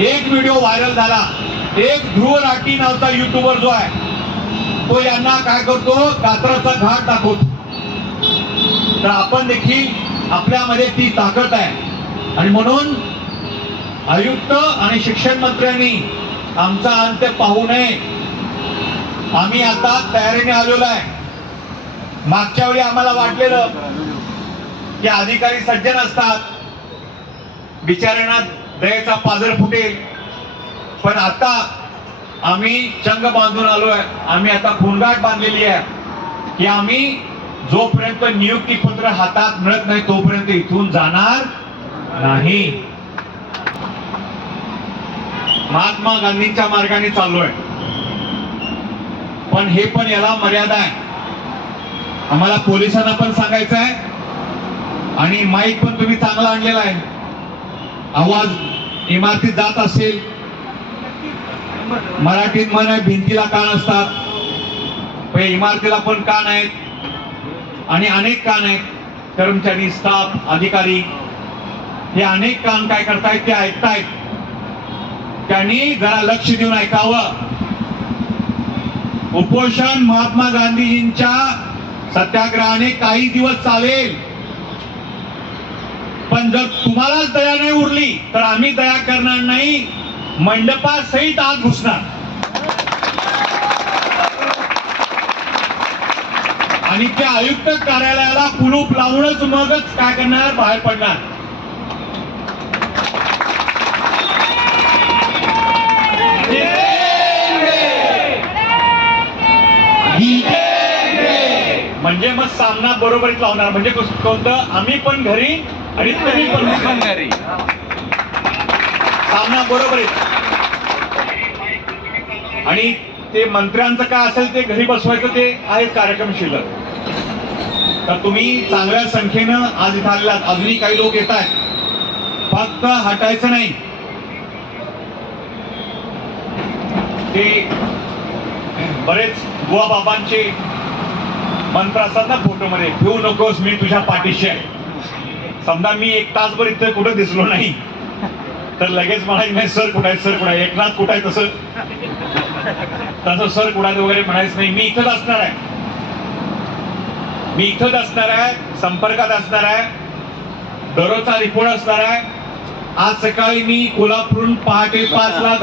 एक video viral झाला, एक ध्रुव राठी नावाचा युट्यूबर जो आहे तो यांना काय करतो, कात्राचा घाट दाखवतो. तर आपण देखील आपल्यामध्ये ती ताकद आहे आणि म्हणून आयुक्त आणि शिक्षण मंत्र्यांनी आमचा अंत पाहू नये. आम्ही आता तयारीने आलेलो आहे. मागच्या वेळी आम्हाला वाटलेलं की अधिकारी सज्जन असतात, बिचाऱ्यांना दयेचा पाझर फुटेल, पण आता आम्ही चंग बांधून आलोय. आम्ही आता खूणगाठ बांधलेली आहे की आम्ही जोपर्यंत नियुक्ती पत्र हातात मिळत नाही तोपर्यंत इथून जाणार नाही. महात्मा गांधींच्या मार्गाने चाललोय, पण हे पण याला मर्यादा आहे. आम्हाला पोलिसांना पण सांगायचं आहे आणि माईक पण तुम्ही चांगला आणलेला आहे. आवाज इमारतीत जात असेल, मराठीत म्हण आहे भिंतीला कान असतात, पण इमारतीला पण कान आहेत आणि अनेक कान आहेत. कर्मचारी, स्टाफ, अधिकारी हे अनेक कान काय करतायत ते ऐकतायत. त्यांनी जरा लक्ष देऊन ऐकावं. उपोषण महात्मा गांधीजींच्या सत्याग्रहाने काही दिवस चालेल, पण जर तुम्हालाच दया नाही उरली तर आम्ही दया करणार नाही. मंडपासहित आत घुसणार आणि त्या आयुक्त कार्यालयाला कुलूप लावूनच मगच काय करणार, बाहेर पडणार. म्हणजे मग सामना बरोबरीत लावणार. म्हणजे कोणतं, आम्ही पण घरी आणि तुम्ही पण घरी, सामना बरोबरीत. आणि ते मंत्र्यांचं काय असेल ते घरी बसवायचं, ते आहे कार्यक्रम शिल्लक. तर तुम्ही चांगल्या संख्येनं आज इथं आलेला, अजूनही काही लोक येत आहेत, फक्त हटायचं नाही. ते बरेच बुवा बाबांचे मंत्र असतात ना फोटो मध्ये, ठेवू नकोस मी तुझ्या पाठीशी आहे. समजा मी एक तासभर इथं कुठं दिसलो नाही तर लगेच म्हणायचं नाही सर कुठे आहे, सर कुठे आहे, एकनाथ कुठे आहे, तसं सर कुठे आहे वगैरे म्हणायचं नाही. मी इथंच असणार आहे, मी इथंच असणार आहे, संपर्कात असणार आहे, दररोजचा रिपोर्ट असणार आहे. आज सकाळी मी कोल्हापूरहून पहाटे 5 ला